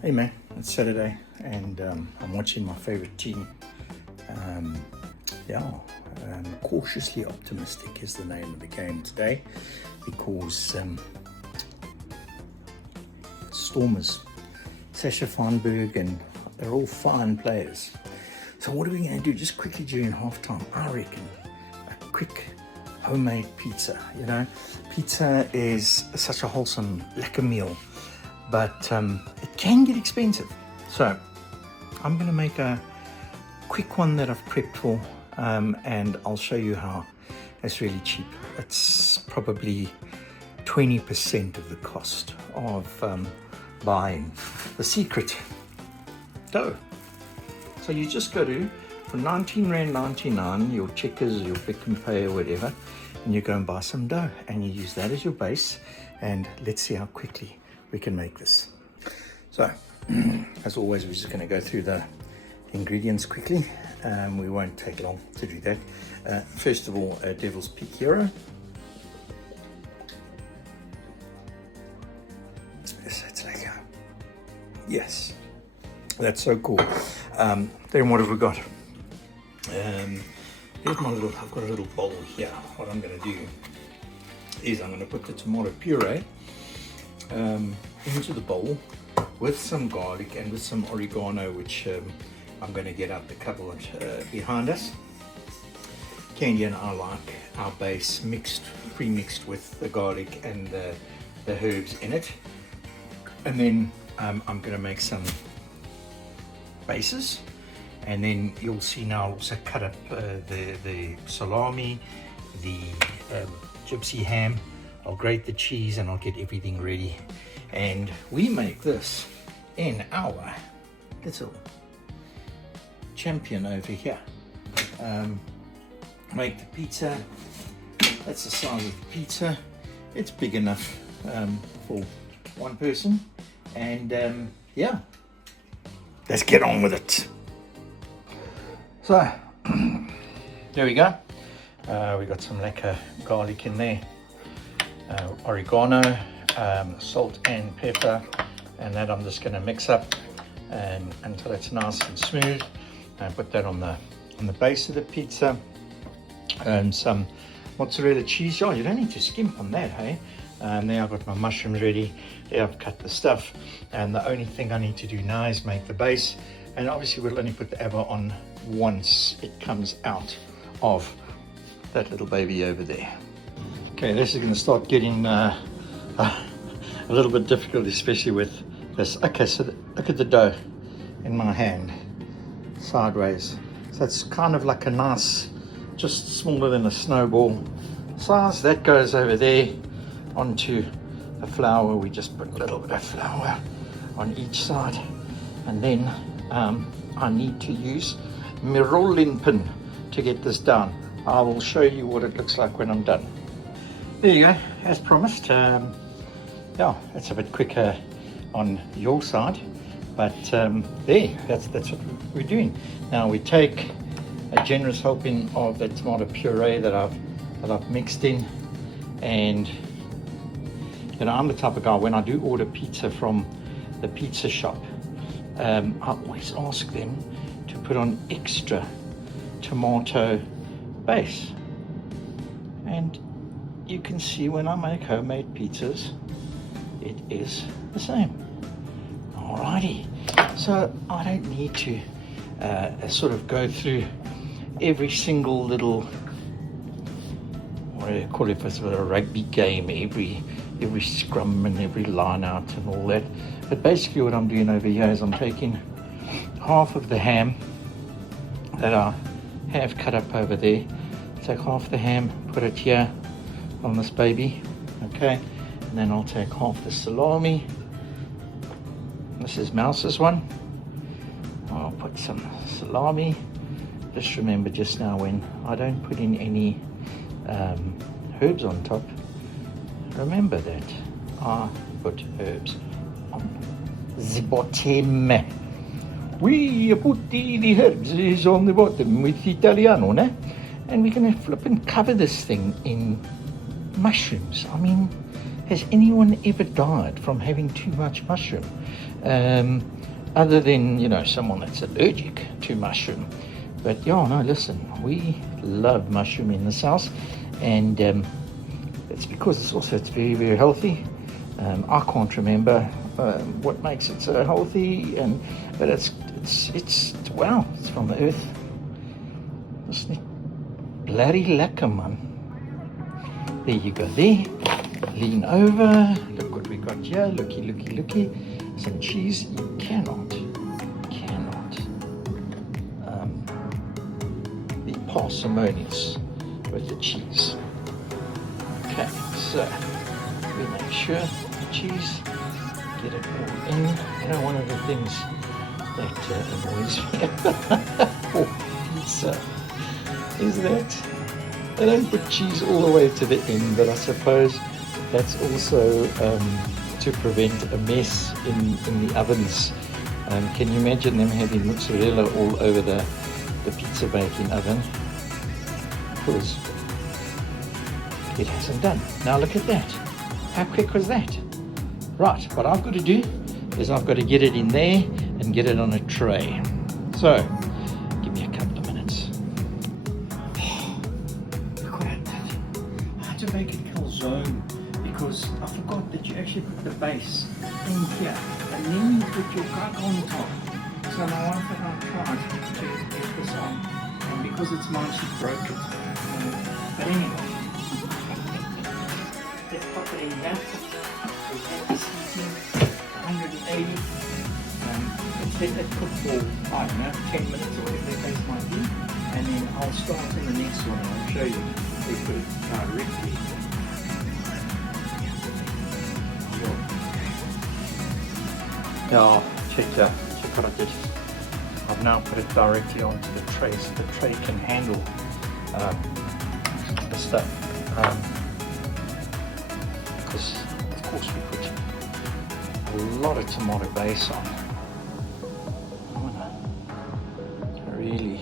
Hey man, it's Saturday and I'm watching my favorite team. Cautiously optimistic is the name of the game today because Stormers, Sasha Feinberg, and they're all fine players. So what are we going to do just quickly during halftime? I reckon a quick homemade pizza. You know, pizza is such a wholesome lekker meal, but it can get expensive. So I'm going to make a quick one that I've prepped for, and I'll show you how it's really cheap. It's probably 20% of the cost of buying the secret dough. So you just go to, for 19.99 your Checkers, your Pick and Pay or whatever, and you go and buy some dough and you use that as your base, and let's see how quickly we can make this. So as always, we're just going to go through the ingredients quickly. We won't take long to do that. First of all, Devil's Peak Hero. Yes, that's like yes, that's so cool. Then what have we got? Here's my little, I've got a little bowl here. What I'm going to do is I'm going to put the tomato puree into the bowl with some garlic and with some oregano, which I'm going to get out the cupboard behind us. Candy and I like our base mixed, pre-mixed with the garlic and the herbs in it. And then I'm going to make some bases, and then you'll see now I'll also cut up the salami, the gypsy ham. I'll grate the cheese and I'll get everything ready, and we make this in our little champion over here. Make the pizza. That's the size of the pizza. It's big enough for one person, and yeah, let's get on with it. So there we go. We got some lekker garlic in there, oregano, salt and pepper, and that I'm just going to mix up and until it's nice and smooth. And put that on the base of the pizza, and some mozzarella cheese. Oh, you don't need to skimp on that, hey? There I've got my mushrooms ready. There I've cut the stuff, and the only thing I need to do now is make the base. And obviously we'll only put the ava on once it comes out of that little baby over there. Okay, this is going to start getting a little bit difficult, especially with this. Okay, so look at the dough in my hand, sideways. So it's kind of like a nice, just smaller than a snowball size. That goes over there onto the flour. We just put a little bit of flour on each side, and then I need to use my rolling pin to get this down. I will show you what it looks like when I'm done. There you go, as promised. Yeah, it's a bit quicker on your side, but there, that's what we're doing. Now we take a generous helping of the tomato puree that I've mixed in, and you know, I'm the type of guy, when I do order pizza from the pizza shop, I always ask them to put on extra tomato base, and you can see when I make homemade pizzas, it is the same. Alrighty, so I don't need to sort of go through every single little, what do you call it, for sort of a rugby game, every scrum and every line out and all that. But basically what I'm doing over here is I'm taking half of the ham that I have cut up over there, take half the ham, put it here on this baby, okay, and then I'll take half the salami. This is Mouse's one. I'll put some salami. Just remember just now, when I don't put in any herbs on top, remember that I put herbs on the bottom. We put the herbs is on the bottom with Italiano, ne? And we're going to flip and cover this thing in mushrooms. I mean, has anyone ever died from having too much mushroom? Other than, you know, someone that's allergic to mushroom. But yeah, no, listen, we love mushroom in this house, and it's because it's very, very healthy. I can't remember what makes it so healthy, but it's wow, it's from the earth. Isn't it bloody lekker, man? There you go, there. Lean over. Look what we got here. Looky. Some cheese. You cannot be parsimonious with the cheese. Okay, so we make sure the cheese, get it all in. You know, one of the things that annoys me for pizza is that they don't put cheese all the way to the end, but I suppose that's also to prevent a mess in the ovens. Can you imagine them having mozzarella all over the pizza baking oven? Because it hasn't done. Now look at that. How quick was that? Right, what I've got to do is I've got to get it in there and get it on a tray. So, give me a couple of minutes. Look what I did. I had to make it calzone because I forgot that you actually put the base in here and then you put your garlic on top. So my wife and I tried to get this on, and because it's mine, she broke it. But anyway, let's pop it in here. We have this heating 180. Let's let that cook for, I don't know, 10 minutes or whatever the case might be. And then I'll start on the next one and I'll show you. We put it directly. Yeah, check what I did. I've now put it directly onto the tray so the tray can handle the stuff. Because of course we put a lot of tomato base on. I want to really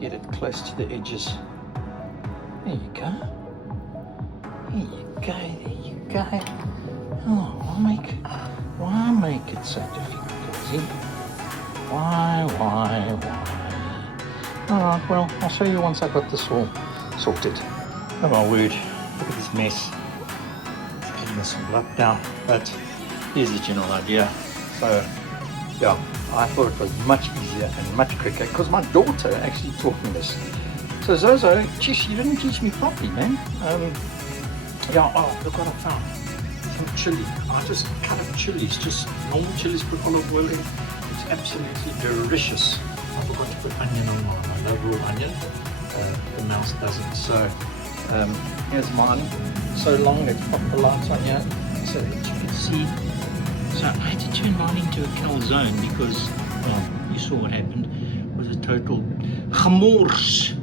get it close to the edges. There you go. There you go. Oh, why make it so difficult, see? Why? Alright, well, I'll show you once I've got this all sorted. Oh my word, look at this mess. It's getting this all up now, but here's the general idea. So, yeah, I thought it was much easier and much quicker because my daughter actually taught me this. So Zozo, geez, you didn't teach me properly, man. Yeah, oh, look what I found. Some chili. I just cut up chilies, just normal chilies, put olive oil in. It's absolutely delicious. I forgot to put onion on mine. I love raw onion. The mouse doesn't. So here's mine. So long, let's pop the lights on here so that you can see. So I had to turn mine into a calzone because, well, you saw what happened. It was a total chamours.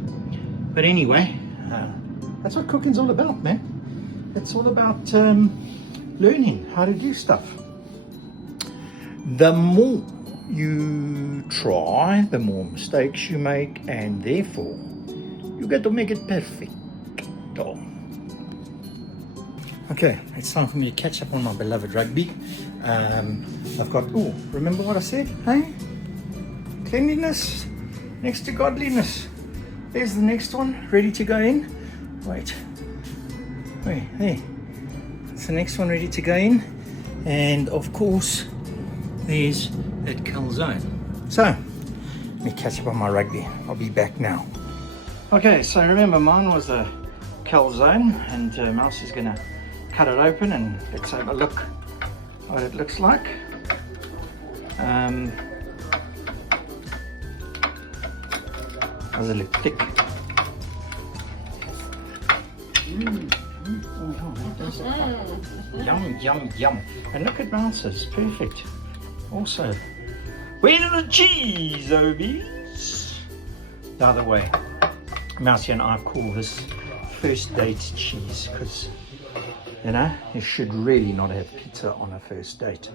But anyway, that's what cooking's all about, man. It's all about learning how to do stuff. The more you try, the more mistakes you make, and therefore you get to make it perfect. Okay, it's time for me to catch up on my beloved rugby. I've got, remember what I said, hey? Cleanliness next to godliness. There's the next one, ready to go in. Wait, there. It's the next one ready to go in. And of course, there's that calzone. So, let me catch up on my rugby. I'll be back now. Okay, so remember mine was a calzone, and Mouse is gonna cut it open and let's have a look what it looks like. Does it look thick? Yum. And look at Mouse's, perfect. Also, where are the cheese, Obies? The other way, Mousey and I call this first date cheese because, you know, you should really not have pizza on a first date.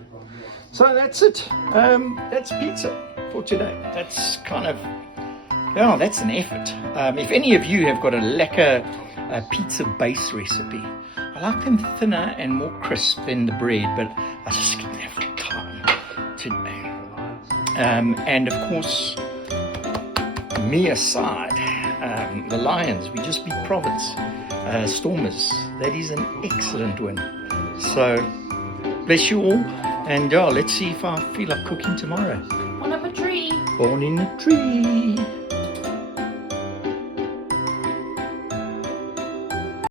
So that's it. That's pizza for today. That's kind of, yeah, that's an effort. If any of you have got a lekker pizza base recipe, I like them thinner and more crisp than the bread, but I just didn't have the time to. And of course, me aside, the Lions, we just beat Province Stormers. That is an excellent win. So, bless you all. And let's see if I feel like cooking tomorrow. One up a tree. Born in a tree.